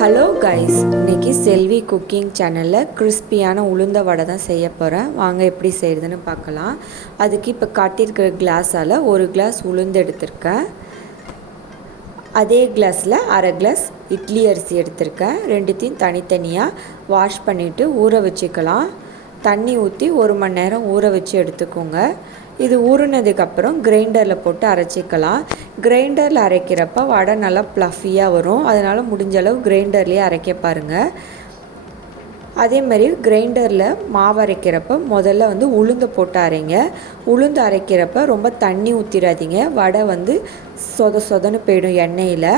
Hello guys, இன்றைக்கி செல்வி cooking சேனலில் கிறிஸ்பியான உளுந்த வடை தான் செய்ய போகிறேன். வாங்க எப்படி செய்கிறதுன்னு பார்க்கலாம். அதுக்கு இப்போ காட்டியிருக்கிற கிளாஸால் ஒரு கிளாஸ் உளுந்து எடுத்திருக்கேன். அதே கிளாஸில் அரை கிளாஸ் இட்லி அரிசி எடுத்திருக்கேன். ரெண்டுத்தையும் தனித்தனியாக வாஷ் பண்ணிவிட்டு ஊற வச்சுக்கலாம். தண்ணி ஊற்றி 1 மணி நேரம் ஊற வச்சு எடுத்துக்கோங்க. இது ஊறினதுக்கப்புறம் கிரைண்டரில் போட்டு அரைச்சிக்கலாம். கிரைண்டரில் அரைக்கிறப்ப வடை நல்லா ப்ளஃபியாக வரும். அதனால் முடிஞ்ச அளவு கிரைண்டர்லேயே அரைக்க பாருங்கள். அதேமாதிரி கிரைண்டரில் மாவு அரைக்கிறப்ப முதல்ல உளுந்தை போட்டு அரைங்க. உளுந்து அரைக்கிறப்ப ரொம்ப தண்ணி ஊற்றிடாதீங்க. வடை சொதன்னு போயிடும் எண்ணெயில்.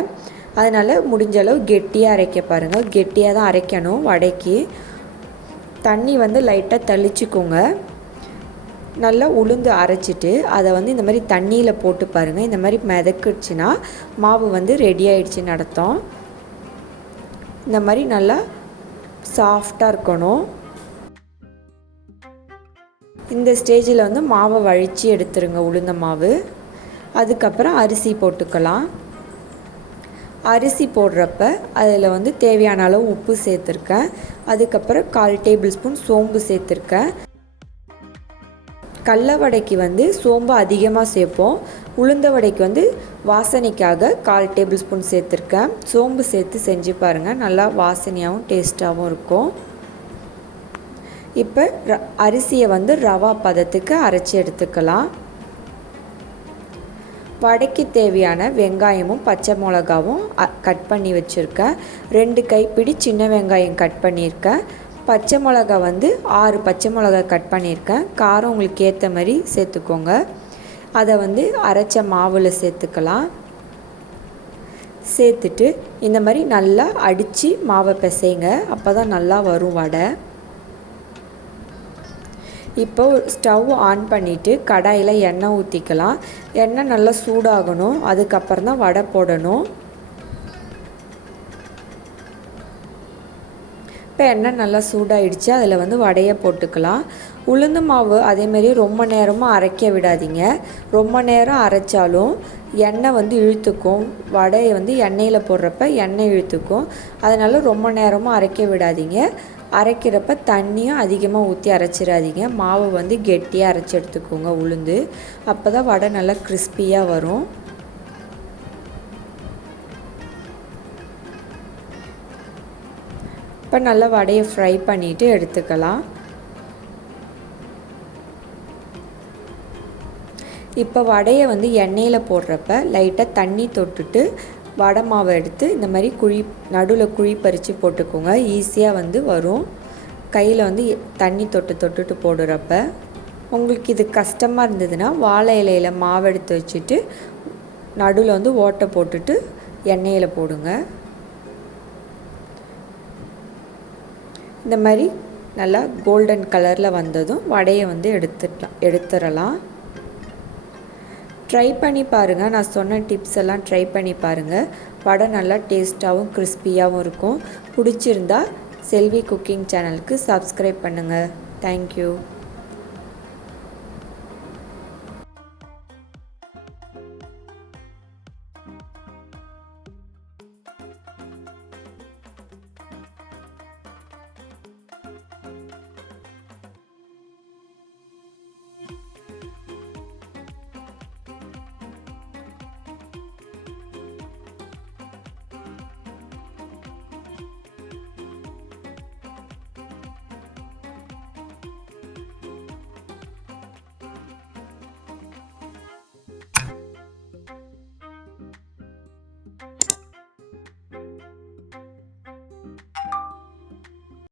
அதனால் முடிஞ்ச அளவு கெட்டியாக அரைக்க பாருங்கள். கெட்டியாக தான் அரைக்கணும். வடைக்கு தண்ணி லைட்டாக தெளிச்சிக்கோங்க. நல்லா உளுந்து அரைச்சிட்டு அதை இந்த மாதிரி தண்ணியில் போட்டு பாருங்கள். இந்த மாதிரி மிதக்கிடுச்சுன்னா மாவு ரெடி ஆகிடுச்சின்னு அர்த்தம். இந்த மாதிரி நல்லா சாஃப்டாக இருக்கணும். இந்த ஸ்டேஜில் மாவை வழித்து எடுத்துருங்க உளுந்த மாவு. அதுக்கப்புறம் அரிசி போட்டுக்கலாம். அரிசி போடுறப்ப அதில் தேவையான அளவு உப்பு சேர்த்துருக்கேன். அதுக்கப்புறம் 1/4 டேபிள் ஸ்பூன் சோம்பு சேர்த்துருக்கேன். கடல வடைக்கு சோம்பு அதிகமாக சேர்ப்போம். உளுந்த வடைக்கு வாசனைக்காக 1/4 டேபிள் ஸ்பூன் சேர்த்துருக்கேன். சோம்பு சேர்த்து செஞ்சு பாருங்கள். நல்லா வாசனையாகவும் டேஸ்ட்டாகவும் இருக்கும். இப்போ அரிசியை ரவா பதத்துக்கு அரைச்சி எடுத்துக்கலாம். வடைக்கு தேவையான வெங்காயமும் பச்சை மிளகாவும் கட் பண்ணி வச்சுருக்கேன். 2 கைப்பிடி சின்ன வெங்காயம் கட் பண்ணியிருக்கேன். பச்சை மிளகா 6 பச்சை மிளகா கட் பண்ணியிருக்கேன். காரம் உங்களுக்கு ஏற்ற மாதிரி சேர்த்துக்கோங்க. அதை அரைச்ச மாவில் சேர்த்துக்கலாம். சேர்த்துட்டு இந்த மாதிரி நல்லா அடித்து மாவை பிசைங்க. அப்போ தான் நல்லா வரும் வடை. இப்போ ஸ்டவ் ஆன் பண்ணிவிட்டு கடாயில் எண்ணெய் ஊற்றிக்கலாம். எண்ணெய் நல்லா சூடாகணும். அதுக்கப்புறம் தான் வடை போடணும். இப்போ எண்ணெய் நல்லா சூடாகிடுச்சு. அதில் வடையை போட்டுக்கலாம். உளுந்து மாவு அதேமாரி ரொம்ப நேரமாக அரைக்க விடாதீங்க. ரொம்ப நேரம் அரைச்சாலும் எண்ணெய் இழுத்துக்கும். வடையை எண்ணெயில் போடுறப்ப எண்ணெய் இழுத்துக்கும். அதனால் ரொம்ப நேரமாக அரைக்க விடாதீங்க. அரைக்கிறப்ப தண்ணியும் அதிகமாக ஊற்றி அரைச்சிடாதீங்க. மாவு கெட்டியாக அரைச்சி எடுத்துக்கோங்க உளுந்து. அப்போ தான் வடை நல்லா கிறிஸ்பியாக வரும். இப்போ நல்லா வடையை ஃப்ரை பண்ணிவிட்டு எடுத்துக்கலாம். இப்போ வடையை எண்ணெயில் போடுறப்ப லைட்டாக தண்ணி தொட்டுட்டு வடை மாவை எடுத்து இந்த மாதிரி நடுவில் குழி பறித்து போட்டுக்கோங்க. ஈஸியாக வரும். கையில் தண்ணி தொட்டுட்டு போடுறப்ப. உங்களுக்கு இது கஷ்டமாக இருந்ததுன்னா வாழை இலையில் மாவு எடுத்து வச்சுட்டு நடுவில் ஓட்டை போட்டுட்டு எண்ணெயில் போடுங்க. இந்த மாதிரி நல்லா கோல்டன் கலரில் வந்ததும் வடையை எடுத்துடலாம். ட்ரை பண்ணி பாருங்கள். நான் சொன்ன டிப்ஸ் எல்லாம் ட்ரை பண்ணி பாருங்கள். வடை நல்லா டேஸ்ட்டாகவும் கிறிஸ்பியாகவும் இருக்கும். பிடிச்சிருந்தா செல்வி குக்கிங் சேனலுக்கு சப்ஸ்கிரைப் பண்ணுங்கள். தேங்க்யூ.